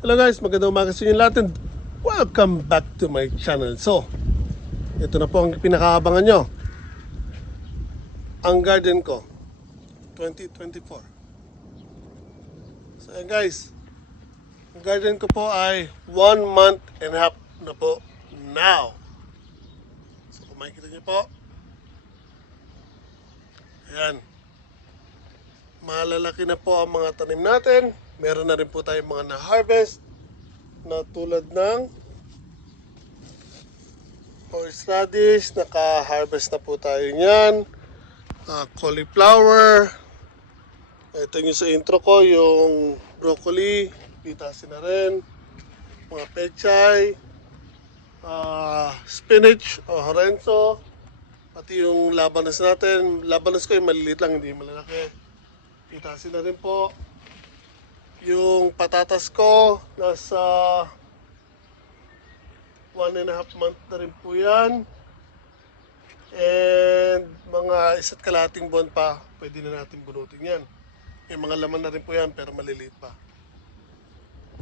Hello guys, magandang umaga sa inyo lahat and welcome back to my channel. So, ito na po ang pinakaabangan nyo. Ang garden ko, 2024. So, guys, ang garden ko po ay one month and a half na po now. So, kung makikita nyo po, ayan, malalaki na po ang mga tanim natin. Meron na rin po tayong mga na-harvest na tulad ng horseradish. Naka-harvest na po tayo niyan. Ah, cauliflower. Ito yung sa intro ko, yung broccoli. Pitasin na rin. Mga pechay. ah, spinach o horenzo. Pati yung labanos natin. Labanos ko yung maliliit lang, hindi malalaki. Pitasin na rin po. Yung patatas ko, nasa one and a half month na rin po yan. And mga isa't kalating buwan pa, pwede na natin bunutin yan. May mga laman na rin po yan, pero maliliit pa.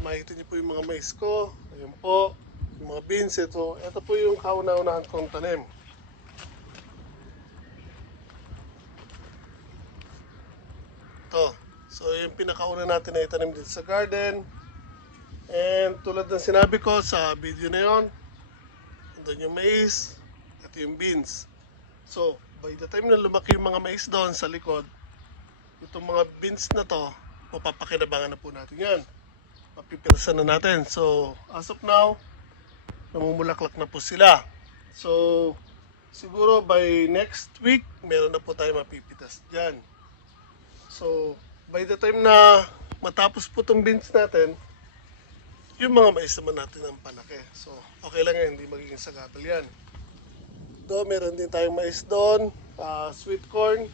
Makikita niyo po yung mga mais ko. Ayun po. Yung mga beans, ito. Ito po yung kauna-unahan kong tanim. To. So, yung pinakauna natin na itanim dito sa garden. And tulad ng sinabi ko sa video na yon, doon yung mais, at yung beans. So, by the time na lumaki yung mga mais doon sa likod, itong mga beans na to, mapapakinabangan na po natin yan. Mapipirasan na natin. So, as of now, namumulaklak na po sila. So, siguro by next week, meron na po tayo mapipitas dyan. So, by the time na matapos po itong beans natin, yung mga mais naman natin ang palaki. So, okay lang yan, hindi magiging sagabal yan. Do, meron din tayong mais doon, ah, sweet corn.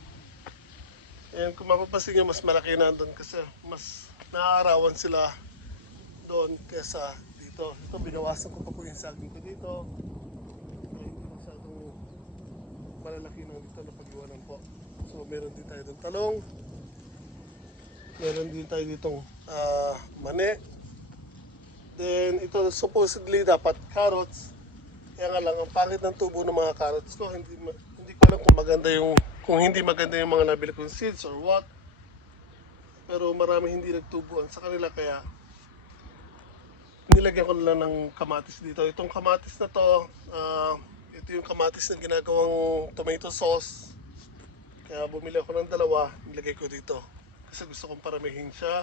And kung mapapansin nyo, mas malaki na doon kasi mas naaarawan sila doon kesa dito. Ito, binawasan ko pa po yung saging ko dito. Ay, hindi masyadong malalaki na dito na pag-iwanan po. So, meron din tayo doon talong. Meron din tayo ditong ah, mani. Then, ito supposedly dapat carrots. Kaya nga lang, ang pangit ng tubo ng mga carrots ko, hindi, hindi ko alam kung maganda yung, kung hindi maganda yung mga nabili kong seeds or what. Pero marami hindi nagtubuan sa kanila, kaya nilagyan ko na lang ng kamatis dito. Itong kamatis na to, ah, ito yung kamatis na ginagawang tomato sauce. Kaya bumili ako ng dalawa, nilagay ko dito. Kasi gusto kong paramihin siya.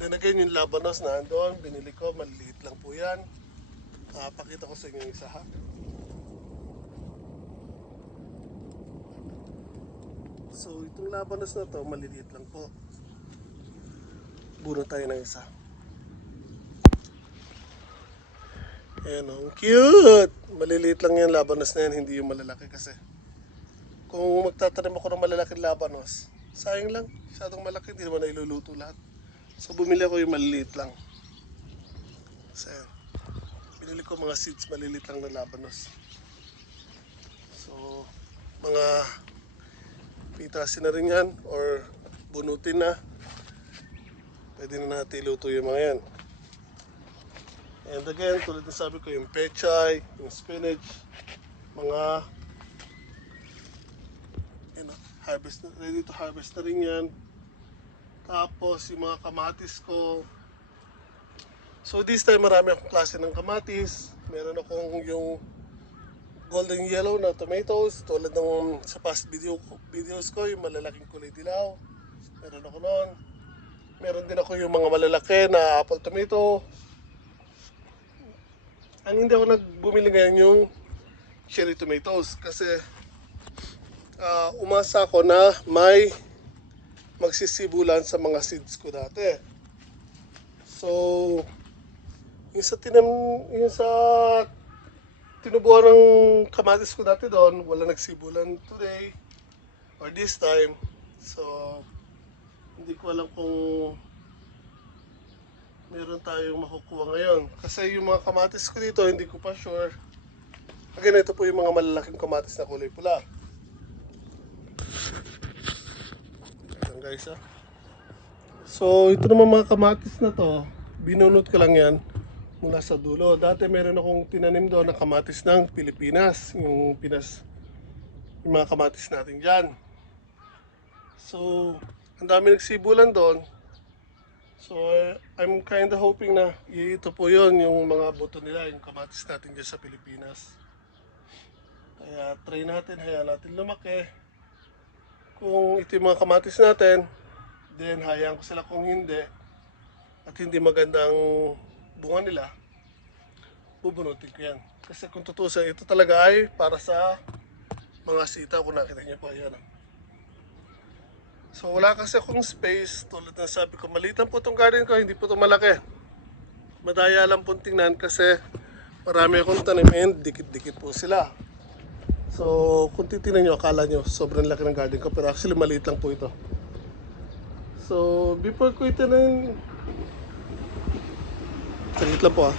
Then again, yung labanos na andun, binili ko, maliliit lang po yan. Ah, pakita ko sa inyo yung isa ha. So, itong labanos na to, maliliit lang po. Buno tayo ng isa. Ayan o, ang cute! Maliliit lang yan, labanos na yan, hindi yung malalaki kasi. Kung magtatanim ako ng malalaking labanos, sayang lang, masyadong malaki, hindi naman na iluluto lahat. So bumili ako yung maliliit lang. So, ayan. binili ko mga seeds maliliit lang na labanos. So, mga pitasin na rin yan or bunutin na. Pwede na natin iluto yung mga yan. And again, tulad ng sabi ko, yung pechay, yung spinach, mga harvest na, ready to harvest na rin yan. Tapos yung mga kamatis ko. So this time marami akong klase ng kamatis. Meron akong yung golden yellow na tomatoes tulad ng sa past video videos ko yung malalaking kulay dilaw. Meron ako noon. Meron din ako yung mga malalaki na apple tomato. Ang hindi ako nagbumili ngayon yung cherry tomatoes kasi ah, umasa ako na may magsisibulan sa mga seeds ko dati. So, yung sa tinam, yung sa tinubuan ng kamatis ko dati doon, wala nagsibulan today or this time. So, hindi ko alam kung meron tayong makukuha ngayon. Kasi yung mga kamatis ko dito, hindi ko pa sure. Again, ito po yung mga malalaking kamatis na kulay pula. Guys ah. So, ito naman mga kamatis na to. binunot ko lang yan mula sa dulo. Dati meron akong tinanim doon na kamatis ng Pilipinas. Yung Pinas, yung mga kamatis natin dyan. So, ang dami nagsibulan doon. So, I'm kind of hoping na ito po yon yung mga buto nila, yung kamatis natin dyan sa Pilipinas. Kaya try natin, hayaan natin lumaki. Kung ito yung mga kamatis natin, then hayaan ko sila kung hindi. At hindi magandang bunga nila, bubunutin ko yan. Kasi kung tutusin, ito talaga ay para sa mga sita. Kung nakita niyo po, ayan. ah. So wala kasi akong space, tulad ng sabi ko, malitan po itong garden ko, hindi po ito malaki. Madaya lang po tingnan kasi marami akong tanim and dikit-dikit po sila. So kung titingnan nyo, akala nyo sobrang laki ng garden ko, pero actually maliit lang po ito. So before ko itanim, saglit lang po ah.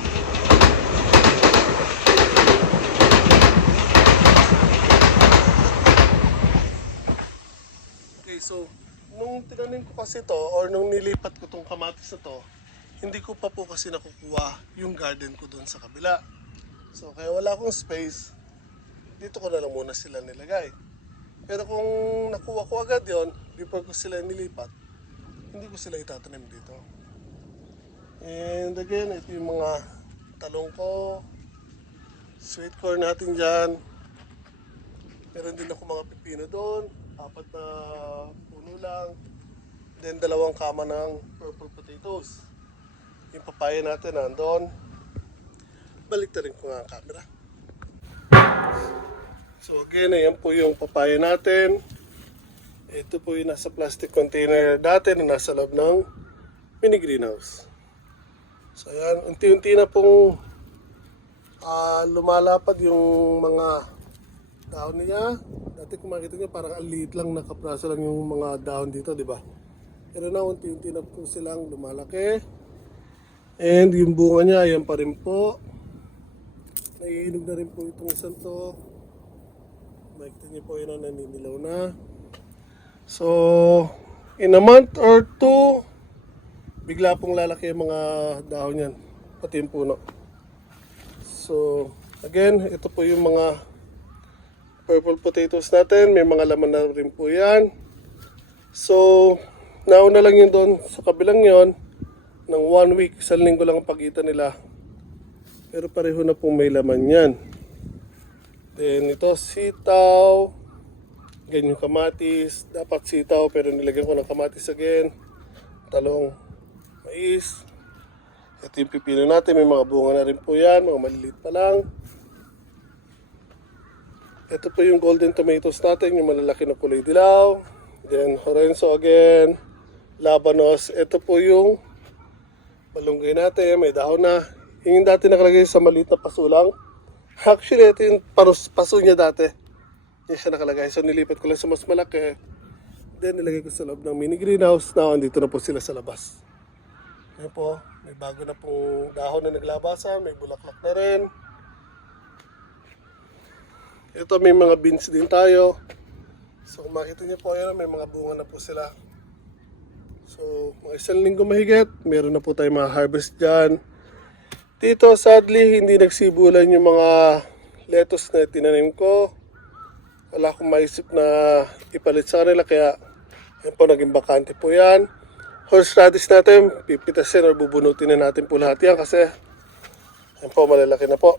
Okay, so nung tinanim ko kasi to or nung nilipat ko tong kamatis na to, hindi ko pa po kasi nakukuha yung garden ko doon sa kabila. So kaya wala akong space, dito ko na lang muna sila nilagay. Pero kung nakuha ko agad yon before ko sila nilipat, hindi ko sila itatanim dito. And again, ito yung mga talong ko, sweet corn natin dyan, Meron din ako mga pipino doon, apat na puno lang. Then dalawang kama ng purple potatoes. Yung papaya natin nandun. Balik na rin ko nga ang camera. So again, ayan po yung papaya natin. Ito po yung nasa plastic container dati na nasa loob ng mini greenhouse. So ayan, unti-unti na pong ah, lumalapad yung mga dahon niya. Dati kung makita nyo, parang ang liit lang, nakapraso lang yung mga dahon dito, di ba? Pero na, unti-unti na po silang lumalaki. And yung bunga niya, ayan pa rin po. Naiinog na rin po itong isang to. Makita niyo po yun, naninilaw na. So, in a month or two, bigla pong lalaki yung mga dahon yan. Pati yung puno. So, again, ito po yung mga purple potatoes natin. May mga laman na rin po yan. So, nauna lang yun doon sa kabilang yon ng one week, isang linggo lang ang pagitan nila. Pero pareho na pong may laman yan. Then ito, sitaw. Ganyan kamatis. Dapat sitaw pero nilagyan ko ng kamatis again. Talong, mais. Ito yung pipino natin. May mga bunga na rin po yan. Mga maliliit pa lang. Ito po yung golden tomatoes natin, yung malalaki na kulay dilaw. Then Horenzo again, Labanos. Ito po yung malunggay natin, may dahon na. Yung dati nakalagay sa maliit na pasulang. Actually, ito yung paros, paso niya dati. Yan siya nakalagay. So nilipat ko lang sa mas malaki. Then nilagay ko sa loob ng mini greenhouse. Now, andito na po sila sa labas. Yan po, may bago na pong dahon na naglabasan, may bulaklak na rin. Ito may mga beans din tayo. So kung makita niyo po ayan, may mga bunga na po sila. So mga isang linggo mahigit, meron na po tayo mga harvest dyan. Dito sadly hindi nagsibulan yung mga lettuce na tinanim ko. Wala akong maisip na ipalit sa kanila kaya yan po naging bakante po yan. Horseradish natin, pipitasin or bubunutin na natin po lahat yan kasi yan po malalaki na po.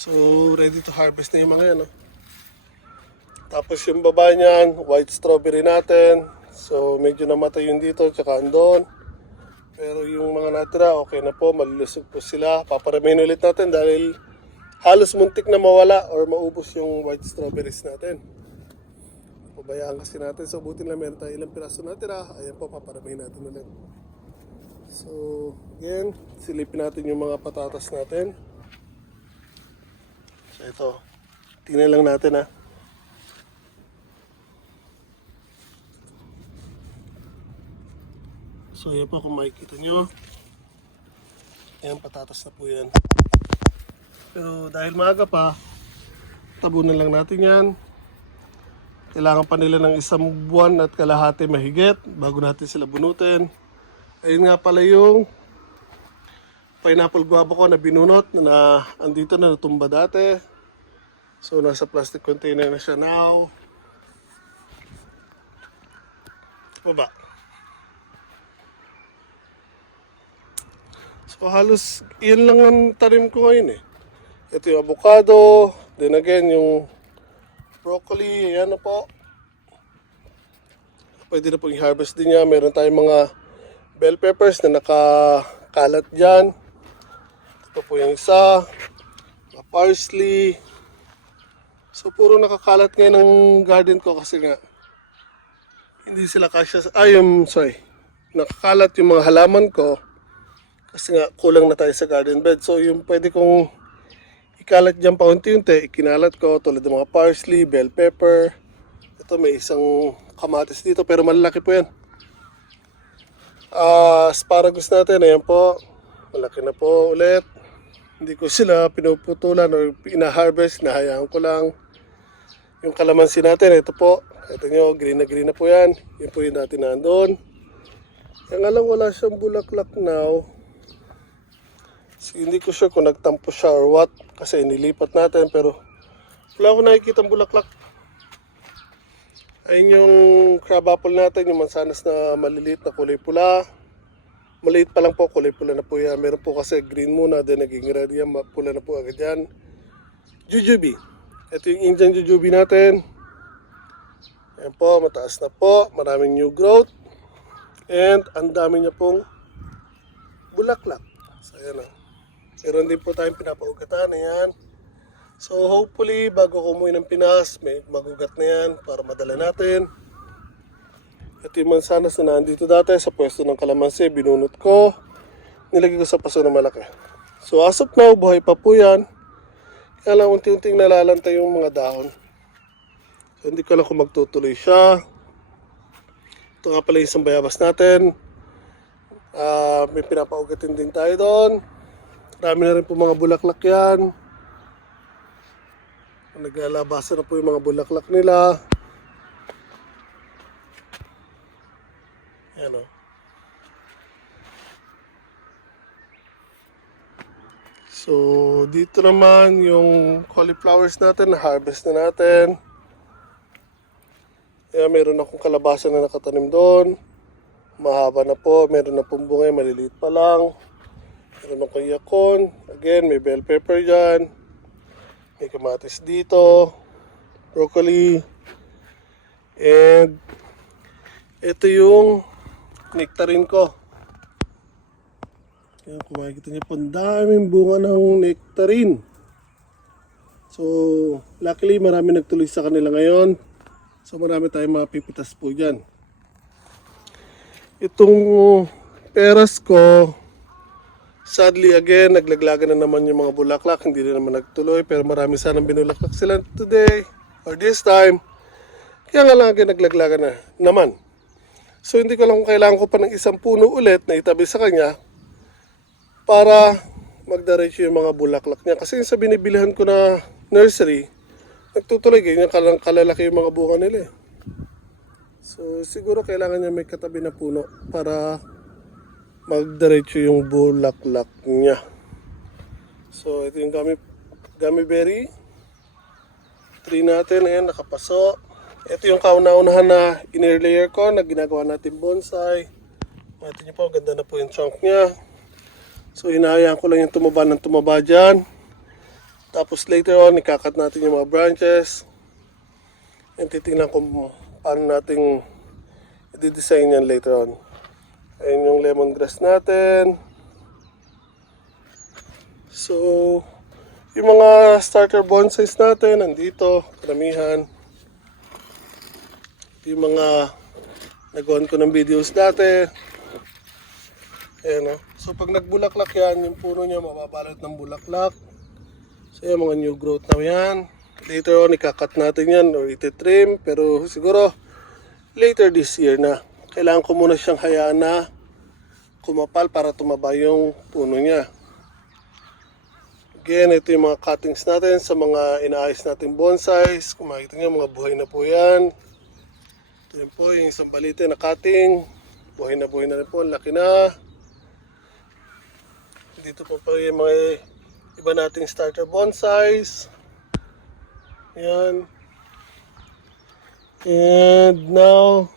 So, ready to harvest na yung mga yan. No? Tapos yung baba niyan, white strawberry natin. So, medyo namatay yung dito, tsaka andon. Pero yung mga natira, okay na po, malulusog po sila. Paparamihin ulit natin dahil halos muntik na mawala or maubos yung white strawberries natin. Pabayaan kasi natin. So, buti lang meron tayo ilang piraso natira. Ayan po, paparamihin natin ulit. So, again, silipin natin yung mga patatas natin. So ito, tingnan lang natin ha. So ayan po kung makikita nyo. Ayan, patatas na po yan. Pero dahil maaga pa, tabunan lang natin yan. Kailangan pa nila ng isang buwan at kalahati mahigit bago natin sila bunutin. Ayun nga pala yung pineapple guava ko na binunot na andito na natumba dati. So nasa plastic container na siya now. Baba. So halos yun lang ang tanim ko ngayon eh. Ito yung avocado, then again yung broccoli, ayan na po. Pwede na pong i-harvest din niya. Meron tayong mga bell peppers na nakakalat dyan. Ito po yung isa. Mga parsley. So puro nakakalat ngayon ng garden ko kasi nga hindi sila kasya. Ay, yung, sorry. Nakakalat yung mga halaman ko kasi nga kulang na tayo sa garden bed. So yung pwede kong ikalat dyan paunti-unti, ikinalat ko tulad ng mga parsley, bell pepper. Ito may isang kamatis dito pero malaki po yan. Ah, asparagus natin, ayan po. Malaki na po ulit. Hindi ko sila pinuputulan or ina-harvest, nahayaan ko lang. Yung kalamansi natin, ito po. Ito nyo, green na green na po yan. Yan po yung natin nandun. Kaya nga lang wala siyang bulaklak now. So, hindi ko sure kung nagtampo siya or what. Kasi nilipat natin pero wala akong nakikita bulaklak. Ayun yung crab apple natin, yung mansanas na maliliit na kulay pula. Maliit pa lang po, kulay pula na po yan. Meron po kasi green muna, then naging red yan, pula na po agad yan. Jujube. Ito yung Indian jujube natin. Ayan po, mataas na po. Maraming new growth. And ang dami niya pong bulaklak. So, ayan na. Meron din po tayong pinapaugatan. Ayan. So, hopefully, bago ko umuwi ng Pinas, may magugat na yan para madala natin. Ito yung mansanas na nandito dati sa pwesto ng kalamansi. Binunot ko. Nilagay ko sa paso na malaki. So, as of now, buhay pa po yan. Kaya lang unti-unting nalalantay yung mga dahon. So, hindi ko alam kung magtutuloy siya. Ito nga pala yung isang bayabas natin. Ah, may pinapaugatin din tayo doon. Marami na rin po mga bulaklak yan. Naglalabasan na po yung mga bulaklak nila. Yan o. So, dito naman yung cauliflowers natin, na-harvest na natin. Kaya meron akong kalabasa na nakatanim doon. Mahaba na po, meron na pong bunga, maliliit pa lang. Meron akong yakon. Again, may bell pepper dyan. May kamatis dito. Broccoli. And ito yung nectarine ko. Yan, kung makikita niyo po, daming bunga ng nectarine. So, luckily marami nagtuloy sa kanila ngayon. So, marami tayong mga pipitas po dyan. Itong peras ko, sadly again, naglaglagan na naman yung mga bulaklak. Hindi na naman nagtuloy, pero marami sanang binulaklak sila today or this time. Kaya nga lang again, naglaglagan na naman. So, hindi ko lang kung kailangan ko pa ng isang puno ulit na itabi sa kanya para magdiretso yung mga bulaklak niya. Kasi yung sa binibilihan ko na nursery, nagtutuloy ganyan kalang kalalaki yung mga bunga nila eh. So siguro kailangan niya may katabi na puno para magdiretso yung bulaklak niya. So ito yung gummy, gummy berry. Tree natin, ayan, nakapaso. Ito yung kauna-unahan na inner layer ko na ginagawa natin bonsai. Makita niyo po, ganda na po yung chunk niya. So hinahayaan ko lang yung tumaba ng tumaba dyan. Tapos later on, ikakat natin yung mga branches. And titingnan ko paano natin i-design yan later on. Ayun yung lemongrass natin. So, yung mga starter bonsais natin, nandito, karamihan. Yung mga nagawan ko ng videos dati. Ayan o. So pag nagbulaklak yan, yung puno niya mababalot ng bulaklak. So yung mga new growth na yan. Later on, ikakat natin yan or iti-trim. Pero siguro, later this year na. Kailangan ko muna siyang hayaan na kumapal para tumaba yung puno niya. Again, ito yung mga cuttings natin sa mga inaayos nating bonsais. Kung makikita nyo, mga buhay na po yan. Ito yun po, yung isang balite na cutting. Buhay na buhay na rin po. Laki na. Dito po pa yung mga iba nating starter bonsais. Yan. And now,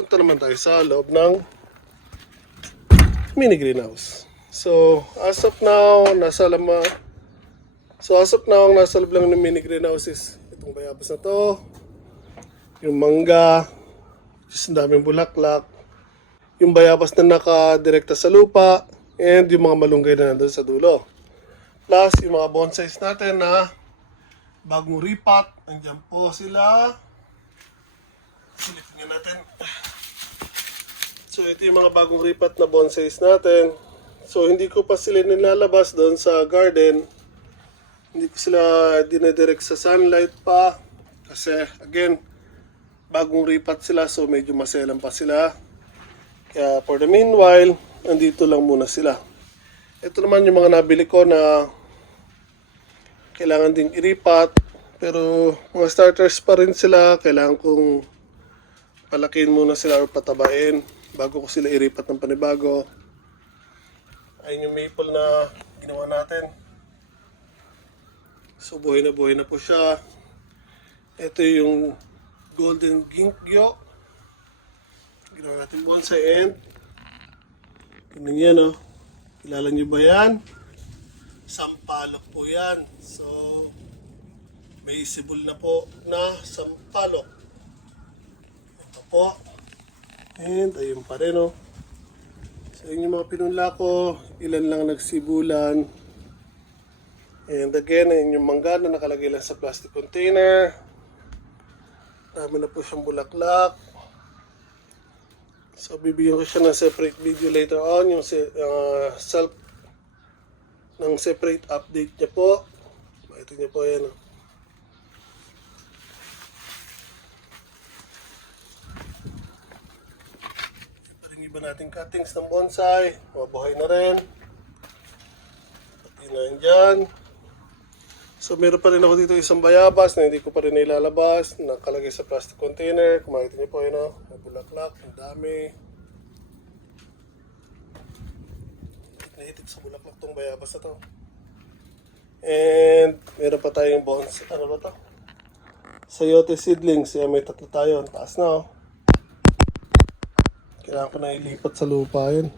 punta naman tayo sa loob ng mini greenhouse. So, as of now, nasa lama, so as of now, nasa loob lang ng mini greenhouse is itong bayabas na to, yung mangga, is ang daming bulaklak, yung bayabas na nakadirekta sa lupa, and yung mga malunggay na nandun sa dulo. Plus, yung mga bonsais natin na bagong ripat, andyan po sila. Silipin nga natin. So, ito yung mga bagong ripat na bonsais natin. So, hindi ko pa sila nilalabas doon sa garden. Hindi ko sila dinedirect sa sunlight pa. Kasi, again, bagong ripat sila. So, medyo maselan pa sila. Kaya, for the meanwhile, andito lang muna sila. Ito naman yung mga nabili ko na kailangan ding iripat. Pero, mga starters pa rin sila. Kailangan kong palakihin muna sila or patabain bago ko sila iripat ng panibago. Ayun yung maple na ginawa natin. So buhay na buhay na po siya. Ito yung golden ginkgo. Ginawa natin bonsai and Tingnan yan oh. Kilala niyo ba yan? Sampalok po yan. So may sibol na po na sampalok. Po. And ayun pa rin oh. So yun yung mga pinunla ko. Ilan lang nagsibulan. And again, ayun yung mangga na nakalagay lang sa plastic container. Dami na po siyang bulaklak. So bibigyan ko siya ng separate video later on. Yung uh, self ng separate update niya po. Ito niya po yan oh. Iba nating cuttings ng bonsai. Mabuhay na rin. Pati na yan. So meron pa rin ako dito isang bayabas na hindi ko pa rin ilalabas. Nakalagay sa plastic container. Kung makita niyo po yun, oh. may bulaklak. Ang dami. Nahitik sa bulaklak tong bayabas na to. And meron pa tayong bons. Ano ba to? Sayote seedlings. Yan, may tatlo tayo. Taas na oh. Kailangan ko na ilipat sa lupa yun.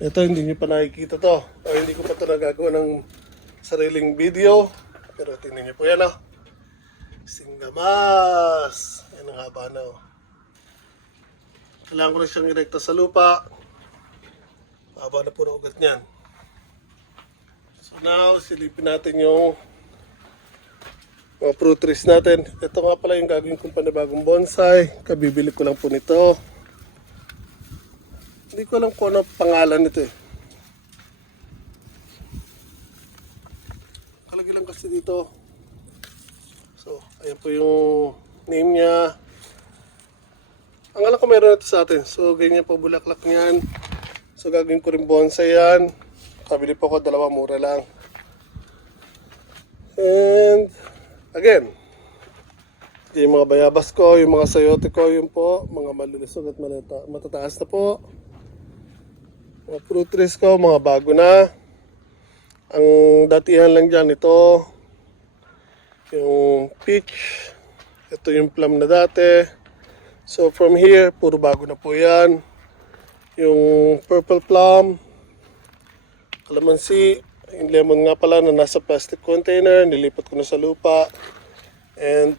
Ito, hindi nyo pa nakikita to. O, hindi ko pa ito nagagawa ng sariling video. Pero tingnan nyo po yan, oh. Singgamas. Yan ang haba na, oh. Kailangan ko na siyang irekta sa lupa. Haba na po ugat niyan. So now, silipin natin yung mga fruit trees natin. Ito nga pala yung gagawin kong panibagong bonsai. Kabibili ko lang po nito. Hindi ko alam kung ano pangalan nito eh. Kalagay lang kasi dito. So, ayan po yung name niya. Ang alam ko meron ito sa atin. So, ganyan po bulaklak niyan. So, gagawin ko rin bonsai yan. Kabili po ko dalawa, mura lang. And, again, yung mga bayabas ko, yung mga sayote ko, yun po, mga malulusog at matataas na po. Mga fruit trees ko, mga bago na. Ang datihan lang dyan, ito, yung peach, ito yung plum na dati. So from here, puro bago na po yan. Yung purple plum, calamansi, yung lemon nga pala na nasa plastic container, nilipat ko na sa lupa. And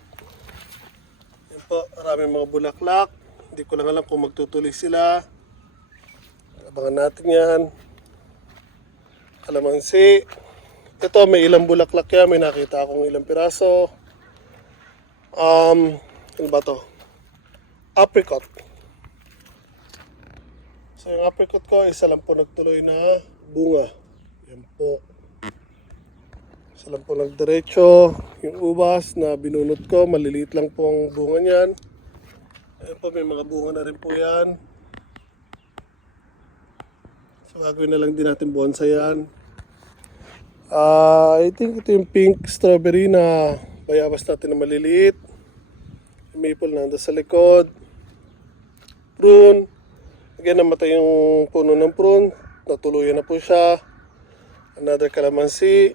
yun po, maraming mga bulaklak. Hindi ko lang alam kung magtutuloy sila. Abangan natin yan. Kalamansi. Ito, may ilang bulaklak yan. May nakita akong ilang piraso. Um, ano ba to? Apricot. So, yung apricot ko, isa lang po nagtuloy na bunga. Yan po. Isa lang po nagdiretso. Yung ubas na binunot ko, maliliit lang po ang bunga niyan. Ayun po, may mga bunga na rin po yan. Gagawin na lang din natin bonsai yan. Ah, I think ito yung pink strawberry na bayabas natin na maliliit. Maple nando sa likod. Prune. Again, namatay yung puno ng prune. Natuluyan na po siya. Another calamansi.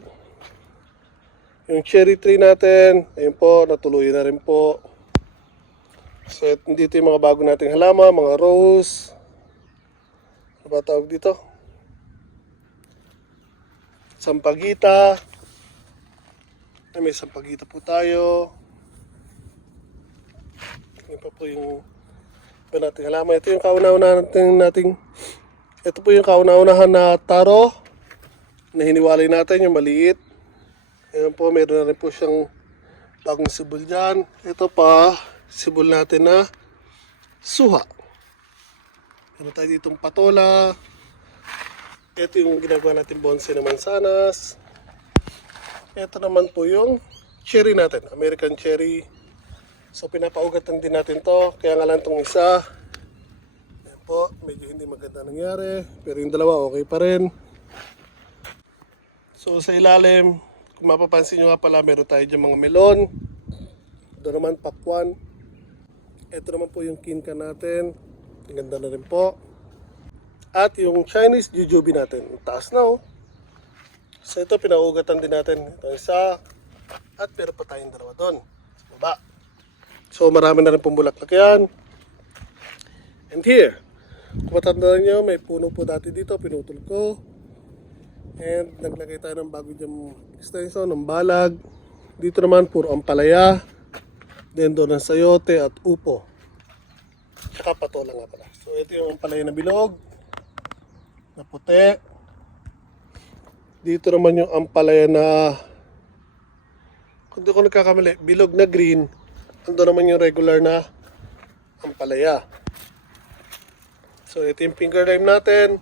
Yung cherry tree natin, ayun po, natuluyan na rin po. So, dito yung mga bago nating halaman, mga rose. Ano ba tawag dito? Sampagita. Ay, may sampagita po tayo. Yun pa po yung pa nating halaman. Ito yung kauna-unahan natin, nating ito po yung kauna-unahan na taro na hiniwalay natin, yung maliit. Ayan po, meron na rin po siyang bagong sibol dyan. Ito pa, sibol natin na suha. Meron tayo ditong patola. Ito yung ginagawa natin bonsai na mansanas. Ito naman po yung cherry natin, American cherry. So pinapaugatan din natin to, kaya nga lang itong isa. Ayan po, medyo hindi maganda nangyari. Pero yung dalawa okay pa rin. So sa ilalim, kung mapapansin nyo nga pala, meron tayo dyan mga melon. Doon naman pakwan. Ito naman po yung kinka natin. Ang ganda na rin po. At yung Chinese jujube natin. Taas na oh. So ito pinaugatan din natin. Ito isa. At meron pa tayong dalawa doon. Baba. So marami na rin pong bulaklak yan. And here, kung matandaan nyo, may puno po dati dito. Pinutol ko. And naglagay tayo ng bago dyan extension ng balag. Dito naman puro ampalaya. Then doon ang sayote at upo. Tsaka patola nga pala. So ito yung ampalaya na bilog. Na puti. Dito naman yung ampalaya na kung di ko nagkakamali, bilog na green. Ando naman yung regular na ampalaya. So ito yung finger lime natin.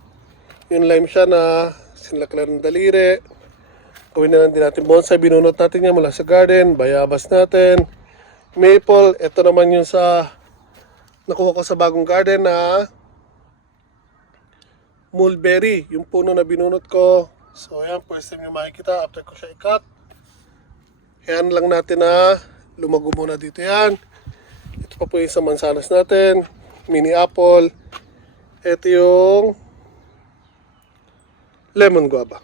Yung lime siya na sinlakla ng daliri. Gawin na lang din natin bonsai. Binunot natin yan mula sa garden. Bayabas natin. Maple. Ito naman yung sa nakuha ko sa bagong garden na mulberry. Yung puno na binunot ko. So ayan, first time yung makikita after ko siya i-cut. Ayan lang natin na lumago muna dito yan. Ito pa po yung sa mansanas natin. Mini apple. Ito yung lemon guava.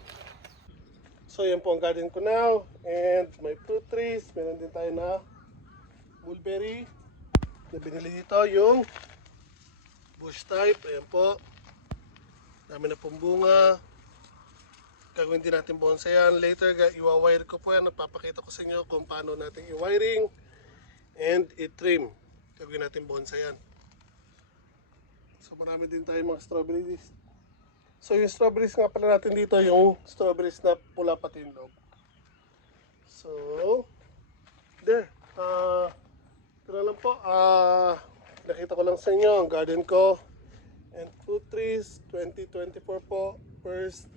So yan po ang garden ko now. And may fruit trees. Meron din tayo na mulberry. Na binili dito yung bush type. Ayan po. Dami na pong bunga. Gagawin din natin bonsai yan. Later, iwa-wire ko po yan. Napapakita ko sa inyo kung paano natin i-wiring and i-trim. Gagawin natin bonsai yan. So marami din tayo mga strawberries. So yung strawberries nga pala natin dito, yung strawberries na pula pati yung loob. So, there. Ah, ito na lang po. Ah, nakita ko lang sa inyo ang garden ko. And trees, 2024 po. First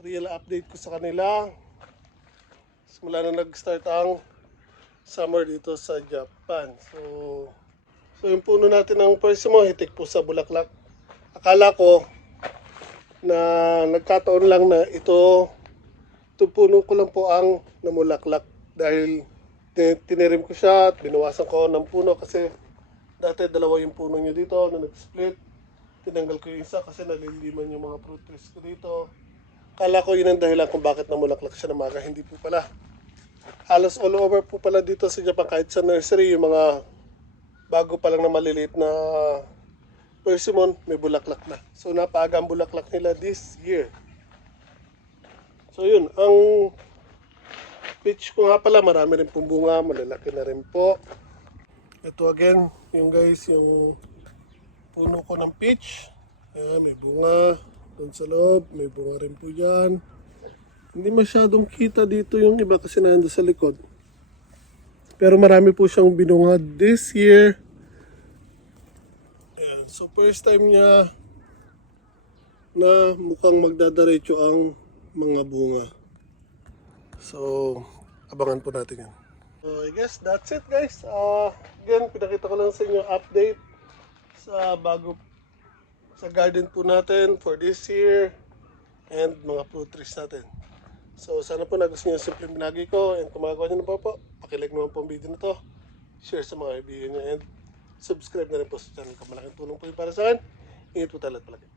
real update ko sa kanila. Simula na nag-start ang summer dito sa Japan. So, so yung puno natin ng persimo, hitik po sa bulaklak. Akala ko na nagkataon lang na ito, ito puno ko lang po ang namulaklak dahil tin- tinirim ko siya at binawasan ko ng puno kasi dati dalawa yung puno nyo dito na nag-split. Tinanggal ko yung isa kasi naliliman yung mga fruit trees ko dito. Kala ko yun ang dahilan kung bakit namulaklak siya ng maga. Hindi po pala. Halos all over po pala dito sa Japan kahit sa nursery yung mga bago pa lang na maliliit na persimmon may bulaklak na. So napaaga ang bulaklak nila this year. So yun, ang peach ko nga pala marami rin pong bunga, malalaki na rin po. Ito again, yung guys, yung puno ko ng peach. Ayan, may bunga. Doon sa loob, may bunga rin po dyan. Hindi masyadong kita dito yung iba kasi nando sa likod. Pero marami po siyang binunga this year. Ayan, so first time niya na mukhang magdadaretso ang mga bunga. So, abangan po natin yan. So, I guess that's it guys. Uh, again, pinakita ko lang sa inyo update sa bago sa garden po natin for this year and mga fruit trees natin. So sana po nagustuhan niyo yung simple binagi ko and kung magagawa niyo na po po, pakilike naman po ang video na to, share sa mga kaibigan niyo and subscribe na rin po sa channel ko. Malaking tulong po yun para sa akin. Ingat po talaga palagi.